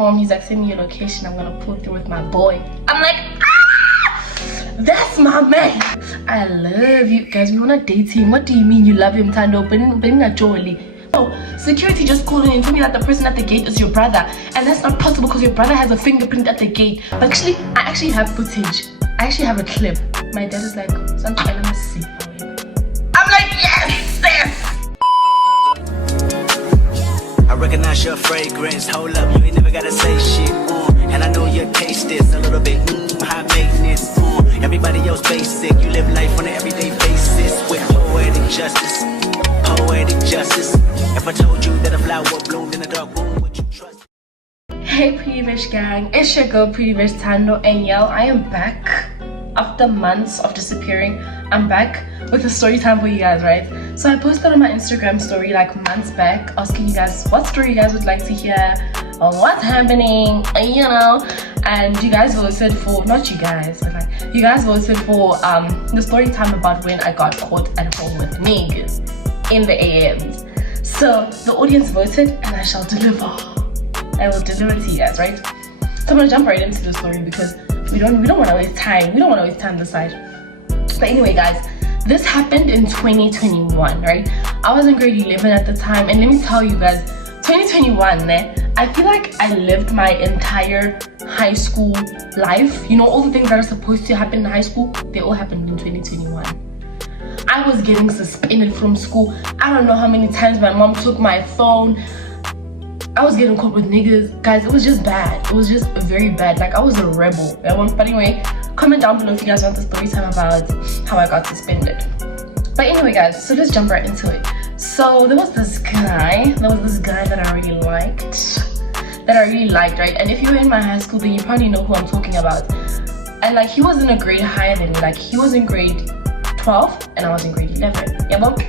home. He's like, send me your location, I'm gonna pull through with my boy. I'm like, ah, that's my man. I love you guys. We wanna date him. What do you mean you love him, Thando? Oh, security just called in and told me that the person at the gate is your brother, and that's not possible because your brother has a fingerprint at the gate. But actually, I actually have footage. I actually have a clip. My dad is like, something I don't see. I'm like, yes, yes. I recognize your fragrance. Hold up, you ain't never gotta say shit. And I know your taste is a little bit high maintenance. Everybody else basic. You live life on an everyday basis with poetic justice. Poetic justice. If I told you that a flower bloomed in a dark room, would you trust? Hey Pretty Bish gang, it's your girl PrettybishhhThando, and yo, I am back after months of disappearing. I'm back with a story time for you guys, right? So I posted on my Instagram story like months back asking you guys what story you guys would like to hear or what's happening, you know, and you guys voted for, not you guys, but like you guys voted for the story time about when I got caught at home with niggas in the AMs. So the audience voted and I shall deliver. I will deliver to you guys, right? So I'm gonna jump right into the story because we don't want to waste time. We don't want to waste time this side. But anyway, guys, this happened in 2021, right? I was in grade 11 at the time, and let me tell you guys, 2021, I feel like I lived my entire high school life. You know, all the things that are supposed to happen in high school, they all happened in 2021. I was getting suspended from school. I don't know how many times my mom took my phone. I was getting caught with niggas. Guys, it was just bad. It was just very bad. Like, I was a rebel. But anyway, comment down below if you guys want the story time about how I got suspended. But anyway, guys, so let's jump right into it. So there was this guy. That I really liked. Right? And if you were in my high school, then you probably know who I'm talking about. And like, he was in a grade higher than me. Like, he was in grade 12 and I was in grade 11. Yeah, but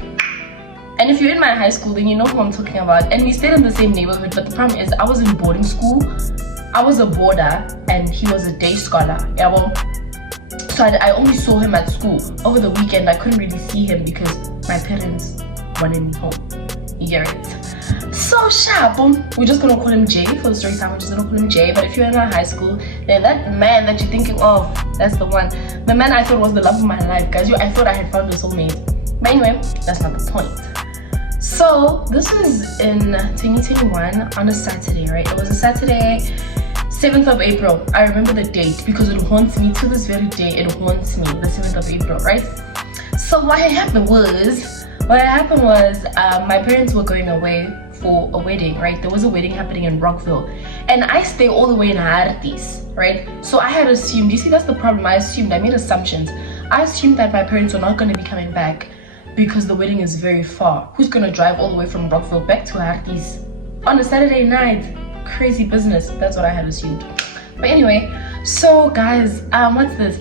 and if you're in my high school, then you know who I'm talking about. And we stayed in the same neighborhood, but the problem is I was in boarding school. I was a boarder and he was a day scholar. Yeah, well, so I only saw him at school. Over the weekend, I couldn't really see him because my parents wanted me home. You get it? So sharp. We're just gonna call him Jay for the story time. We're just gonna call him Jay. But if you're in my high school, then that man that you're thinking of, that's the one. The man I thought was the love of my life, guys. I thought I had found a soulmate. But anyway, that's not the point. So this was in 2021 on a Saturday, right? It was a Saturday, 7th of April. I remember the date because it haunts me to this very day. It haunts me, the 7th of April, right? So what had happened was my parents were going away for a wedding, right? There was a wedding happening in Rockville, and I stay all the way in Hartis, right? So I had assumed, you see, that's the problem. I made assumptions. I assumed that my parents were not going to be coming back because the wedding is very far. Who's gonna drive all the way from Rockville back to Hartis on a Saturday night? Crazy business. That's what I had assumed. But anyway, so guys, what's this?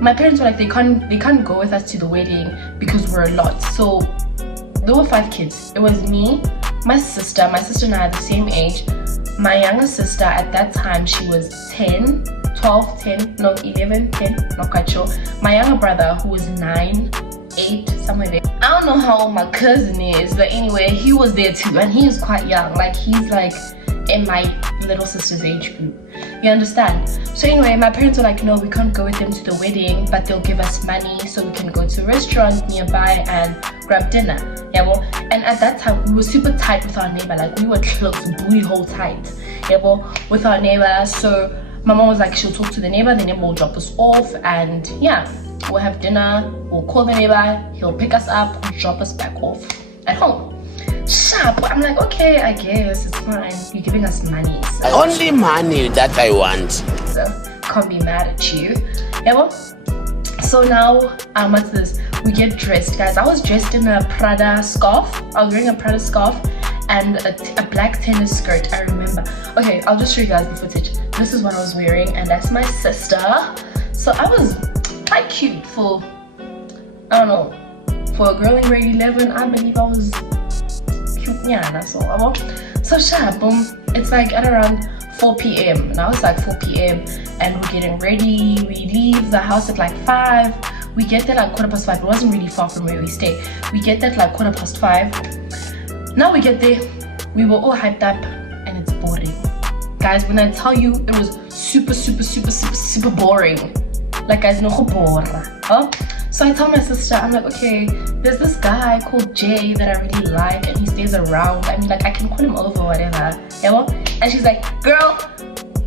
My parents were like, they can't go with us to the wedding because we're a lot. So there were 5 kids. It was me, my sister and I are the same age. My younger sister at that time, she was 11, 10, not quite sure. My younger brother, who was 9, 8, somewhere there. I don't know how old my cousin is, but anyway, he was there too, and he is quite young. Like, he's like in my little sister's age group. You understand? So anyway, my parents were like, no, we can't go with them to the wedding, but they'll give us money so we can go to a restaurant nearby and grab dinner. Yeah, well, and at that time we were super tight with our neighbor. Like, we were close, booty hole tight. Yeah, well, with our neighbor. So my mom was like, she'll talk to the neighbor will drop us off, and yeah, we'll have dinner, we'll call the neighbor, he'll pick us up, drop us back off at home. Sharp. I'm like, okay, I guess it's fine. You're giving us money. So only money that I want. So can't be mad at you. Yeah, well, so now what's this? We get dressed, guys. I was dressed in a Prada scarf. I was wearing a Prada scarf and a black tennis skirt, I remember. Okay, I'll just show you guys the footage. This is what I was wearing, and that's my sister. So I was quite cute for, I don't know, for a girl in grade 11. I believe I was cute. Yeah, that's all. So sharp, boom. It's like at around 4 p.m. Now it's like 4 p.m. and we're getting ready. We leave the house at like 5. We get there like 5:15. It wasn't really far from where we stay. We get there at like 5:15. Now we get there. We were all hyped up and it's boring. Guys, when I tell you, it was super boring. Like, guys, no bore. Huh? So I tell my sister, I'm like, okay, there's this guy called Jay that I really like, and he stays around. I mean, like, I can call him over, whatever. Yeah, and she's like, girl,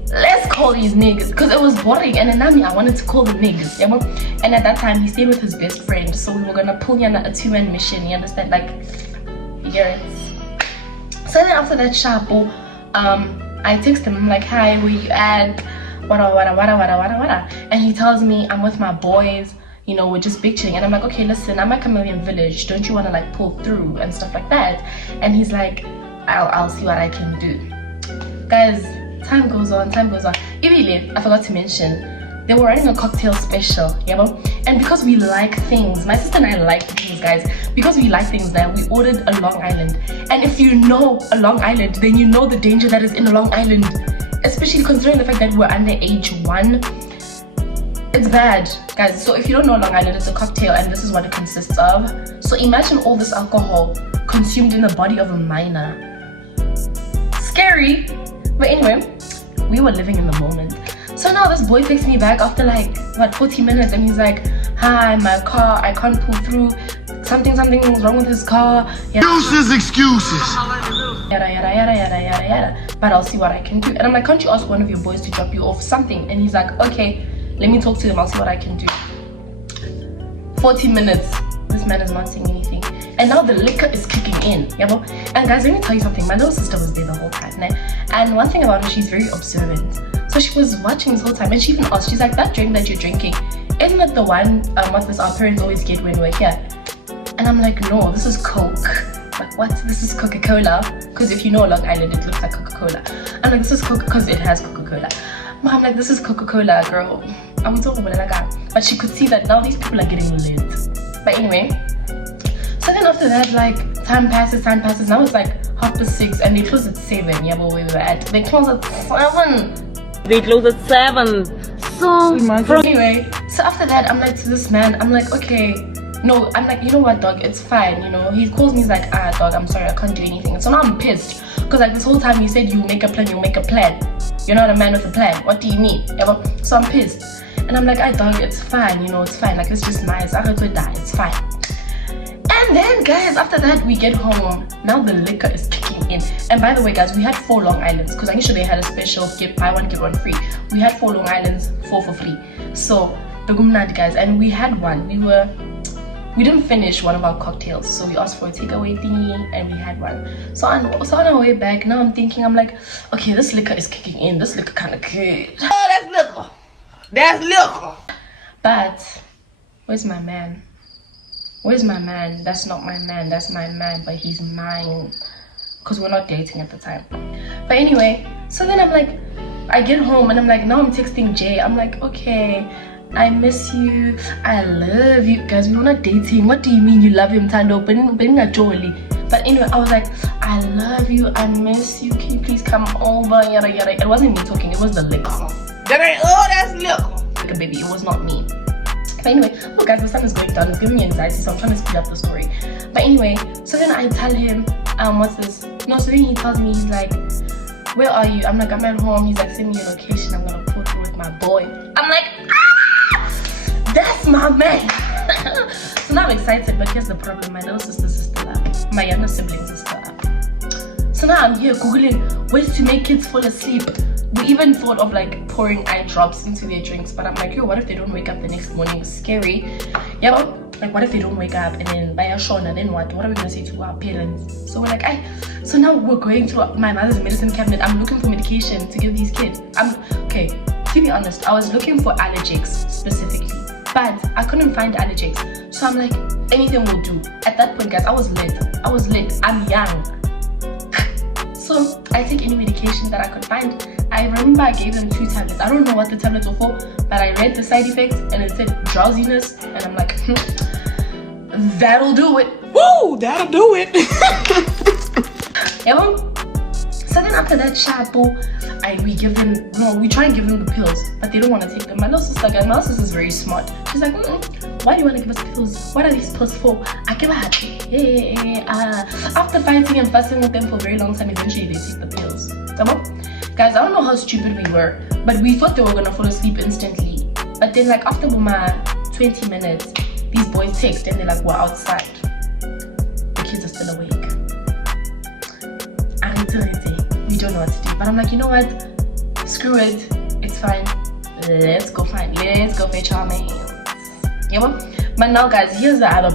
let's call these niggas, because it was boring. And then I wanted to call the niggas. Yeah, and at that time, he stayed with his best friend, so we were gonna pull in a two-man mission. You understand? Like, you get it. So then after that, Shapo, I text him. I'm like, hi, where you at? Wada. And he tells me, I'm with my boys. You know, we're just bitching. And I'm like, okay, listen, I'm at Chameleon Village. Don't you want to like pull through and stuff like that? And he's like, I'll see what I can do. Guys, time goes on. Even I forgot to mention, they were running a cocktail special, yeah, and because we like things, my sister and I like things, guys. Because we like things, now we ordered a Long Island. And if you know a Long Island, then you know the danger that is in a Long Island, especially considering the fact that we're under age 1. It's bad, guys. So if you don't know Long Island, it's a cocktail, and this is what it consists of. So imagine all this alcohol consumed in the body of a minor. Scary. But anyway, we were living in the moment. So now this boy takes me back after like, what, 40 minutes, and he's like, hi, my car, I can't pull through. Something's wrong with his car. Excuses. Yada. But I'll see what I can do. And I'm like, can't you ask one of your boys to drop you off something? And he's like, okay, let me talk to him. I'll see what I can do. 40 minutes. This man is not saying anything. And now the liquor is kicking in. Yeah, and guys, let me tell you something. My little sister was there the whole time. And one thing about her, she's very observant. So she was watching this whole time, and she even asked, she's like, that drink that you're drinking, isn't it the one what our parents always get when we're here? And I'm like, no, this is Coke. Like, what? This is Coca-Cola? Because if you know Long Island, it looks like Coca-Cola. I'm like, this is Coke because it has Coca-Cola. I'm like, this is Coca-Cola, girl. I'm talking about it like that. But she could see that now these people are getting lit. But anyway, so then after that, like, time passes. Now it's like 6:30, and they close at 7. Yeah, but where we were at, they close at 7. So anyway, so after that, I'm like to this man, I'm like, okay, no, I'm like, you know what, dog, it's fine, you know. He calls me, he's like, dog, I'm sorry, I can't do anything. So now I'm pissed, because like this whole time he said, you make a plan. You're not a man with a plan. What do you mean? Yeah, so I'm pissed, and I'm like, dog, it's fine, you know, it's fine, like, it's just nice, I could die, it's fine. And then, guys, after that, we get home. Now the liquor is kicking in. And by the way, guys, we had 4 Long Islands, because I'm sure they had a special buy one get one free. We had 4 Long Islands, 4 for free. So the gumnad, guys, and we had one. We didn't finish one of our cocktails, so we asked for a takeaway thingy, and we had one. So on our way back, now I'm thinking, I'm like, okay, this liquor is kicking in. This liquor kind of good. Oh, that's liquor. But where's my man? Where's my man? That's not my man. That's my man, but he's mine. Because we're not dating at the time. But anyway, so then I'm like, I get home and I'm like, now I'm texting Jay. I'm like, okay, I miss you. I love you. Guys, we were not dating. What do you mean you love him, Thando? But anyway, I was like, I love you. I miss you. Can you please come over? Yada yada. It wasn't me talking. It was the liquor. That's liquor. Like a baby. It was not me. But anyway, look, guys, the sun is going down. It's giving me anxiety, so I'm trying to speed up the story. But anyway, so then I tell him, what's this? No, so then he tells me, he's like, where are you? I'm like, I'm at home. He's like, send me your location. I'm gonna pull through with my boy. I'm like, that's my man. So now I'm excited, but here's the problem. My little sister is still up. My younger siblings are still up. So now I'm here Googling ways to make kids fall asleep. We even thought of like pouring eye drops into their drinks, but I'm like, yo, what if they don't wake up the next morning? It's scary. Yeah, like, what if they don't wake up and then by a Shona, then what are we gonna say to our parents? So we're like, so now we're going through my mother's medicine cabinet. I'm looking for medication to give these kids. Okay, to be honest, I was looking for allergics specifically, but I couldn't find allergics. So I'm like, anything will do. At that point, guys, I was lit. I'm young. So I take any medication that I could find. I remember I gave them 2 tablets. I don't know what the tablets were for, but I read the side effects and it said drowsiness, and I'm like, that'll do it. Woo, that'll do it. Yeah, so then after that, we try and give them the pills, but they don't want to take them. My little sister is very smart. She's like, why do you want to give us pills? What are these pills for? I give her after fighting and fussing with them for a very long time, eventually they take the pills. Guys, I don't know how stupid we were, but we thought they were gonna fall asleep instantly. But then like after 20 minutes, these boys text and they're like, we're outside. The kids are still awake. We don't know what to do. But I'm like, you know what? Screw it. It's fine. Let's go fetch our mails. Yeah, but now guys, here's the other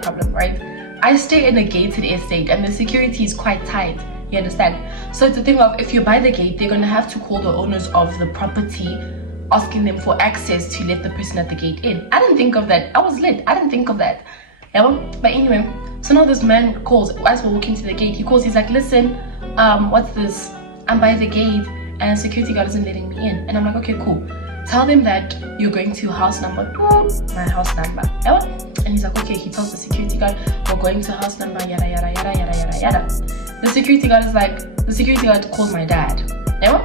problem, right? I stay in a gated estate and the security is quite tight. You understand? So it's a thing of, if you buy the gate, they're gonna have to call the owners of the property, asking them for access to let the person at the gate in. I didn't think of that. I was lit. I didn't think of that. Yeah, but anyway, so now this man calls as we're walking to the gate. He calls, he's like, listen, what's this? I'm by the gate and security guard isn't letting me in. And I'm like, okay, cool. Tell them that you're going to house number 2, my house number. Yeah? And he's like, okay. He tells the security guard, we're going to house number yada yada yada yada yada yada. The security guard calls my dad. Yeah?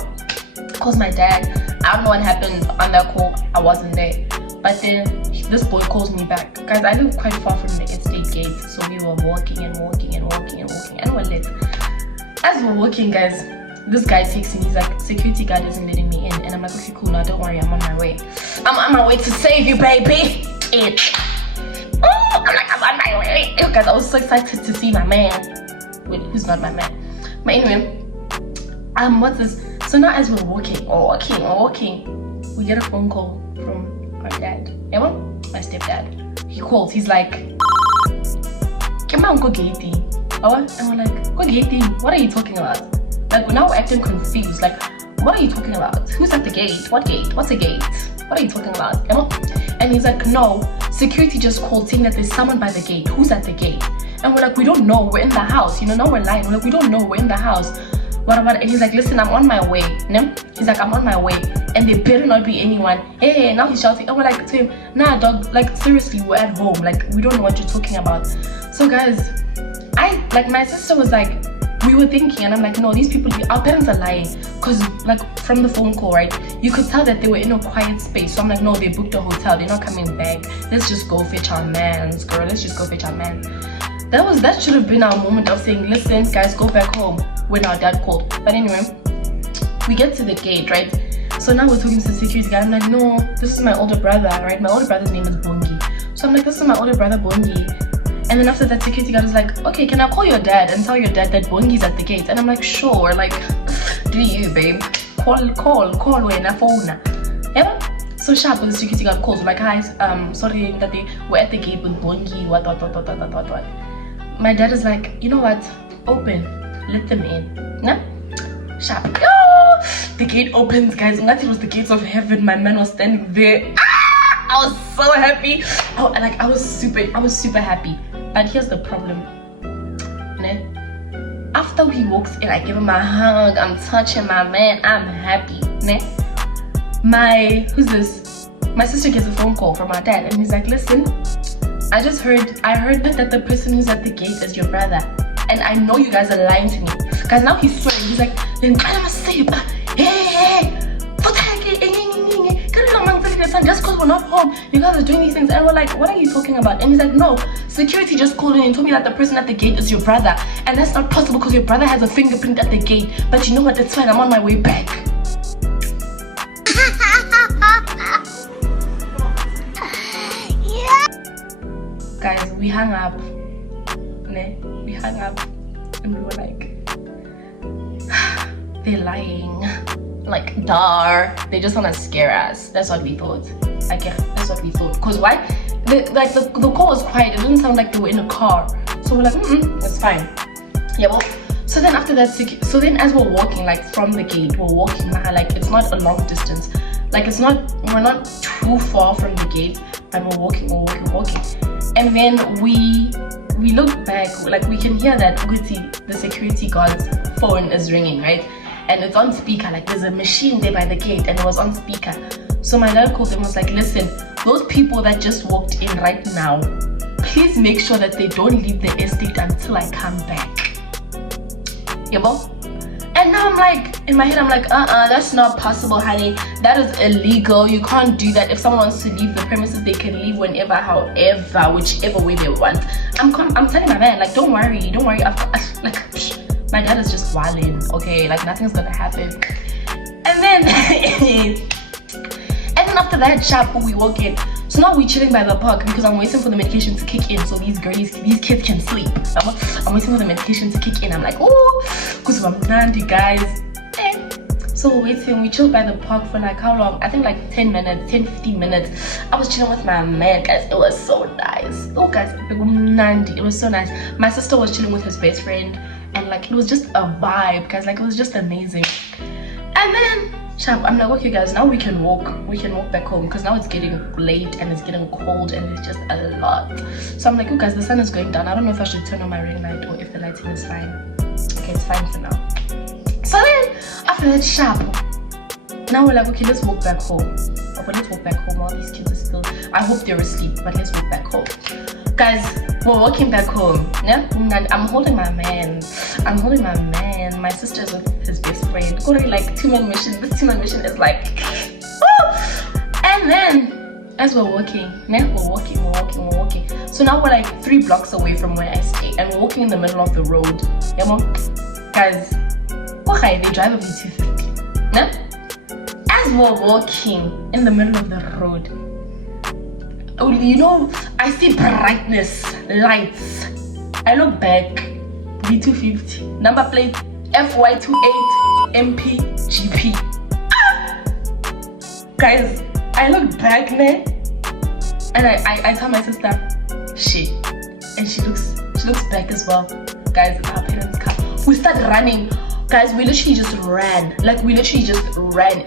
Calls my dad. I don't know what happened on that call. I wasn't there. But then this boy calls me back. Guys, I live quite far from the estate gate, so we were walking and we're late. As we're walking, guys, this guy texts me. He's like, security guard isn't letting me in. And I'm like, okay, cool, now don't worry, I'm on my way. I'm on my way to save you, baby. I'm on my way. Guys, I was so excited to see my man. Wait, who's not my man? But anyway, what's this? So now as we're walking, we get a phone call from our dad. Yeah, my stepdad. He calls. He's like, "Come on, go gating." And we're like, "Go gating? What are you talking about?" Like, now we're acting confused. Like, what are you talking about? Who's at the gate? What gate? What's a gate? What are you talking about? And he's like, "No, security just called saying that there's someone by the gate. Who's at the gate?" And we're like, "We don't know. We're in the house. Now we're lying. We're like, we don't know. We're in the house." What about? And he's like, "Listen, I'm on my way." He's like, "I'm on my way, and there better not be anyone." Hey, now he's shouting. And we're like to him, "Nah, dog. Like, seriously, we're at home. Like, we don't know what you're talking about." So guys, my sister was like, we were thinking, and I'm like, no, these people, our parents are lying, because like from the phone call, right, you could tell that they were in a quiet space. So I'm like, no, they booked a hotel. They're not coming back. Let's just go fetch our mans, girl. Let's just go fetch our man. That should have been our moment of saying, listen, guys, go back home, when our dad called. But anyway, we get to the gate, right? So now we're talking to the security guy. I'm like, no, this is my older brother, right? My older brother's name is Bongi. So I'm like, this is my older brother, Bongi. And then after that, security guard is like, okay, can I call your dad and tell your dad that Bongi's at the gate? And I'm like, sure, like, do you, babe? Call when I phone. Yeah? So sharp, the security guard calls, like, hi, sorry that we're at the gate with Bongi, what. My dad is like, you know what? Open, let them in. Nah? Sharp. Oh, the gate opens, guys. It was the gates of heaven. My man was standing there. I was so happy. I was super happy. But here's the problem. After he walks in, I give him a hug. I'm touching my man. I'm happy. My sister gets a phone call from my dad, and he's like, listen, I heard that the person who's at the gate is your brother, and I know you guys are lying to me. Guys, now he's swearing. He's like, then I must say, hey, just because we're not home, you guys are doing these things. And we're like, what are you talking about? And he's like, no, security just called in and told me that the person at the gate is your brother, and that's not possible because your brother has a fingerprint at the gate. But you know what, that's fine, I'm on my way back. Guys, we hung up. And we were like, they're lying. Like, dar, they just want to scare us. That's what we thought. That's what we thought. Because why? The call was quiet. It didn't sound like they were in a car. So we're like, that's fine. Yeah, well, so then after that, so then as we're walking, like from the gate, we're walking now, like it's not a long distance. Like we're not too far from the gate, and we're walking. And then we look back, like we can hear that the security guard's phone is ringing, right? And it's on speaker, like there's a machine there by the gate, and it was on speaker. So my dad called him and was like, listen, those people that just walked in right now, please make sure that they don't leave the estate until I come back. Yeah, bro? And now I'm like, in my head, I'm like, that's not possible, honey. That is illegal. You can't do that. If someone wants to leave the premises, they can leave whenever, however, whichever way they want. I'm telling my man, like, don't worry. my dad is just wilding, okay, like nothing's gonna happen. And then after that sharp we walk in. So now we're chilling by the park because I'm waiting for the medication to kick in so these kids can sleep. I'm waiting for the medication to kick in. I'm like, oh, because I'm nandy, guys. So we're waiting, we chilled by the park for like how long? I think like 10-15 minutes. I was chilling with my man, guys. It was so nice. Oh guys, it was so nice. My sister was chilling with his best friend and like it was just a vibe, guys. Like it was just amazing. And then I'm like, okay guys, now we can walk back home because now it's getting late and it's getting cold and it's just a lot. So I'm like, oh guys, the sun is going down. I don't know if I should turn on my ring light or if the lighting is fine. Okay, it's fine for now. So then after that sharp, now we're like, okay, let's walk back home. Okay, let's walk back home while these kids are still, I hope they're asleep, but let's walk back home. Guys, we're walking back home. Yeah? And I'm holding my man. My sister's with his best friend. Going like 2-man mission. This 2-man mission is like woo! And then as we're walking, we're walking. So now we're like 3 blocks away from where I stay and we're walking in the middle of the road. Yeah, mom? Guys, okay, they drive a V250. Yeah? As we're walking in the middle of the road, you know, I see brightness, lights. I look back, V250, number plate FY28 MPGP. Guys, I look back there and I tell my sister, shit, and she looks back as well. Guys, it's our parents' car. We start running. Guys, we literally just ran.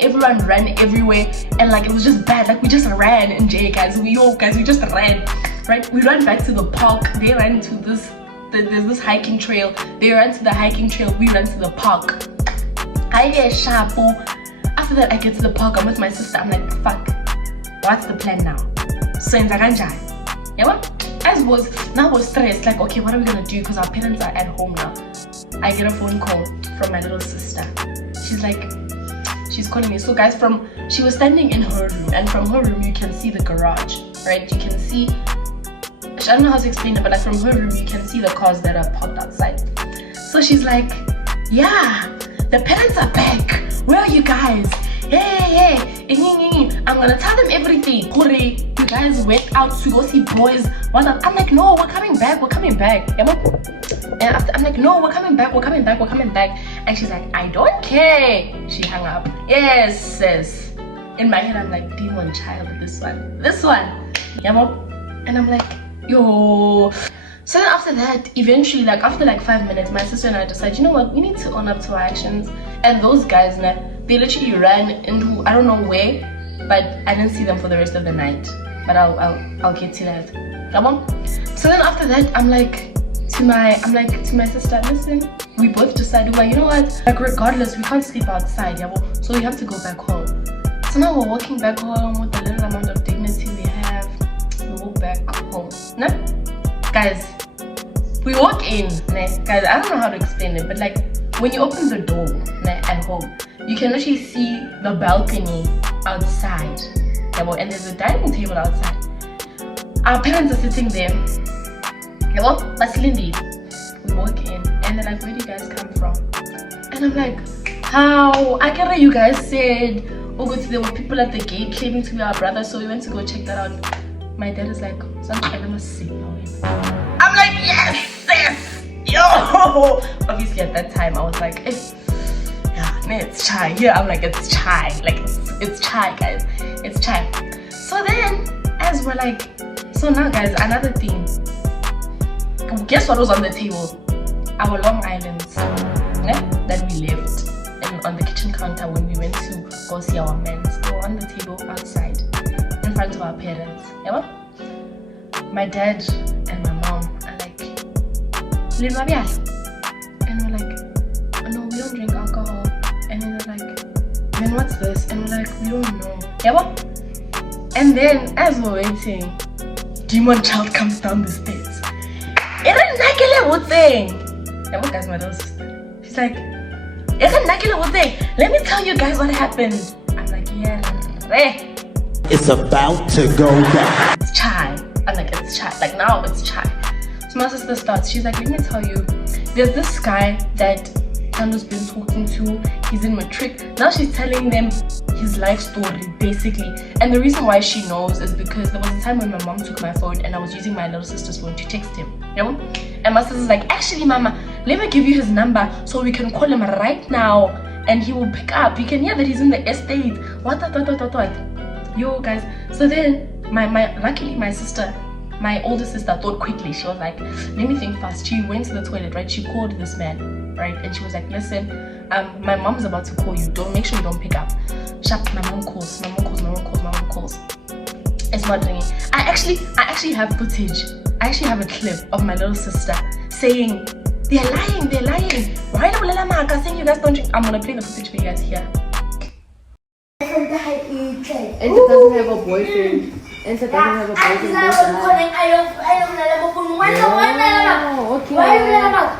Everyone ran everywhere and like it was just bad. Like we just ran in J, guys. We just ran. Right? We ran back to the park. They ran to there's this hiking trail. They ran to the hiking trail. We ran to the park. I get sharp. After that I get to the park. I'm with my sister. I'm like, fuck. What's the plan now? So in Zaganja. Yeah, now we're stressed. Like, okay, what are we gonna do? Because our parents are at home now. I get a phone call from my little sister. She's calling me. So guys, she was standing in her room, and from her room you can see the garage, right? You can see, I don't know how to explain it, but like from her room you can see the cars that are parked outside. So she's like, yeah, the parents are back. Where are you guys? Hey, I'm gonna tell them everything. Hurry, you guys went out to go see boys. I'm like, no, we're coming back. And after, I'm like, no, we're coming back. And she's like, I don't care. She hung up. Yes, sis. In my head, I'm like, demon child, this one. Yeah, mom. And I'm like, yo. So then after that, eventually, like after like 5 minutes, my sister and I decided, you know what, we need to own up to our actions. And those guys, they literally ran into, I don't know where, but I didn't see them for the rest of the night. But I'll get to that. Come on. So then after that, I'm like to my sister, listen, we both decided, well, you know what, like regardless, we can't sleep outside, yeah, so we have to go back home. So now we're walking back home with the little amount of dignity we have. We walk back home. Nah? Guys, we walk in, guys, I don't know how to explain it, but like when you open the door at home, you can actually see the balcony outside, and there's a dining table outside. Our parents are sitting there, but Lindy, we walk in and they're like, where do you guys come from? And I'm like, how? I can hear you guys said, there were people at the gate claiming to be our brothers, so we went to go check that out. My dad is like, I'm like, yes, sis, yo. Obviously at that time I was like, it's chai. Yeah, I'm like, it's chai. Like it's chai, guys. It's chai. So then, as we're like, so now guys, another thing. Guess what was on the table? Our Long Islands that we left and on the kitchen counter when we went to go see our mans. They were on the table outside in front of our parents. My dad and my mom are like, and we're like, oh, no, we don't drink alcohol. And then they're like, then what's this? And we're like, we don't know. And then as we're waiting, demon child comes down the stairs. Guys, my little sister, she's like, let me tell you guys what happened. I'm like, yeah, it's about to go down. It's chai. I'm like, it's chai. Like now it's chai. So my sister starts, she's like, let me tell you, there's this guy that Thando's been talking to. He's in matric. Now she's telling them his life story basically, and the reason why she knows is because there was a time when my mom took my phone and I was using my little sister's phone to text him, you know, and my sister's like, actually mama, let me give you his number so we can call him right now and he will pick up. You can hear that he's in the estate. What? Yo guys, so then luckily my sister, my older sister, thought quickly. She was like, let me think fast. She went to the toilet, right? She called this man, right? And she was like, listen, my mom's about to call you. Make sure you don't pick up. Sharp, my mom calls. It's not ringing. I actually have footage. I actually have a clip of my little sister saying, they're lying. Why don't Maka saying you guys don't drink? I'm gonna play the footage for you guys here. And doesn't have a boyfriend. And doesn't have a boyfriend.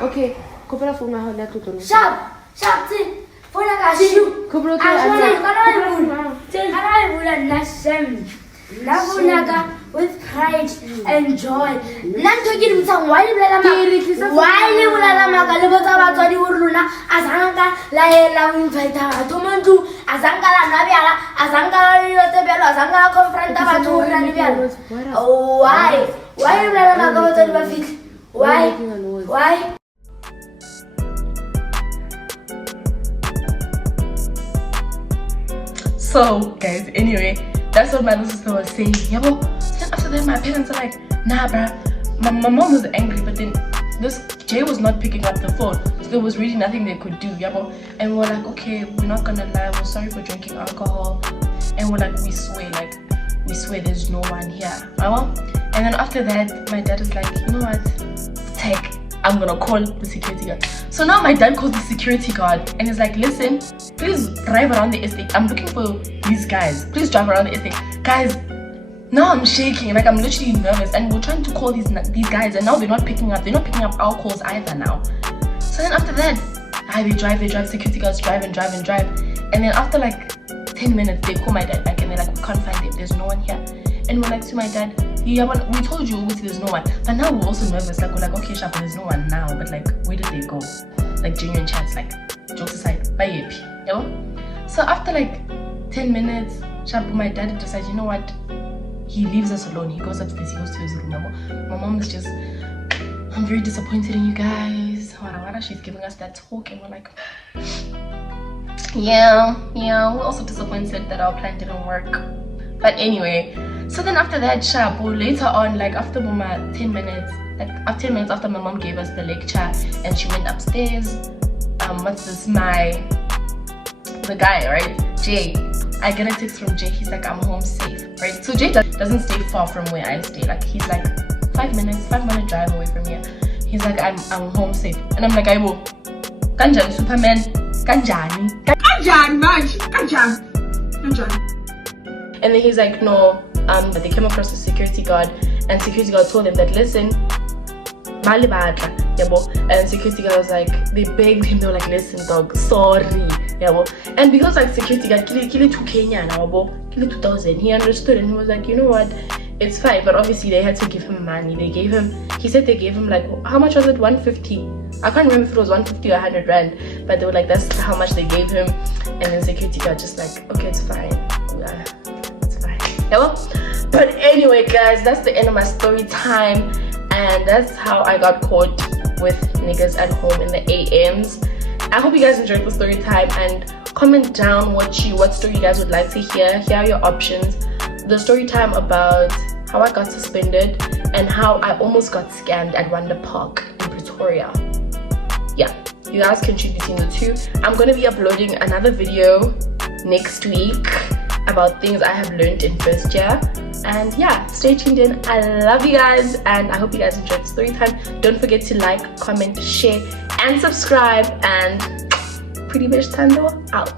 Okay. Kopela phone na hona tlotlo. Sharp. Phone ka shoot. Kopela with pride and joy. Nanto ke ditsa why le bolela maka le botsa batswadi ho rona azanka la ela o invite batho montu azanka la nabiala azanka la yote belo azanka la confront batho ho rana belo. Why le bolela maka batswadi ba fitli? Why? So guys, anyway, that's what my little sister was saying. Yeah, but then after that my parents are like, nah bruh, my mom was angry, but then this Jay was not picking up the phone, so there was really nothing they could do. Yeah, but, and we're like, okay, we're not gonna lie, we're sorry for drinking alcohol, and we're like, we swear there's no one here. And then after that my dad is like, you know what, take, I'm gonna call the security guard. So now my dad calls the security guard and is like, listen, please drive around the estate. I'm looking for these guys. Please drive around the estate. Guys, now I'm shaking, like I'm literally nervous, and we're trying to call these guys and now they're not picking up. They're not picking up our calls either now. So then after that, they drive, security guards drive. And then after like 10 minutes, they call my dad back and they're like, we can't find him. There's no one here. And we're like to my dad, yeah, but we told you there's no one. But now we're also nervous. Like we're like, okay, Shapa, there's no one now. But like, where did they go? Like genuine chats, like jokes aside, bye, you know? So after like 10 minutes, Shapa, my dad decides, you know what? He leaves us alone. He goes upstairs. He goes to his room. My mom is just, I'm very disappointed in you guys. She's giving us that talk, and we're like, yeah. We're also disappointed that our plan didn't work. But anyway. So then after that, Shabu, later on, like after 10 minutes, like 10 minutes after my mom gave us the lecture and she went upstairs, the guy, right, Jay, I get a text from Jay. He's like, I'm home safe, right? So Jay doesn't stay far from where I stay. Like he's like 5 minute drive away from here. He's like, I'm home safe. And I'm like, Aibo, Kanjan, Superman, Kanjani. And then he's like, no, but they came across the security guard, and security guard told them that, listen, Mali Badla, yabo. And security guard was like, they begged him, they were like, listen dog, sorry, yabo. And because like security guard kili to Kenya now, kili 2000, he understood and he was like, you know what, it's fine. But obviously they had to give him money. He said they gave him like, how much was it? 150. I can't remember if it was 150 or 100 rand, but they were like, that's how much they gave him. And then security guard just like, okay, it's fine. But anyway guys, that's the end of my story time, and that's how I got caught with niggas at home in the AMs. I hope you guys enjoyed the story time, and comment down what story you guys would like to hear. Here are your options: the story time about how I got suspended and how I almost got scammed at Wonder Park in Pretoria. Yeah, you guys can choose between the two. I'm going to be uploading another video next week about things I have learned in first year. And yeah, stay tuned in. I love you guys, and I hope you guys enjoyed the story time. Don't forget to like, comment, share, and subscribe. And PrettybishhhThando out.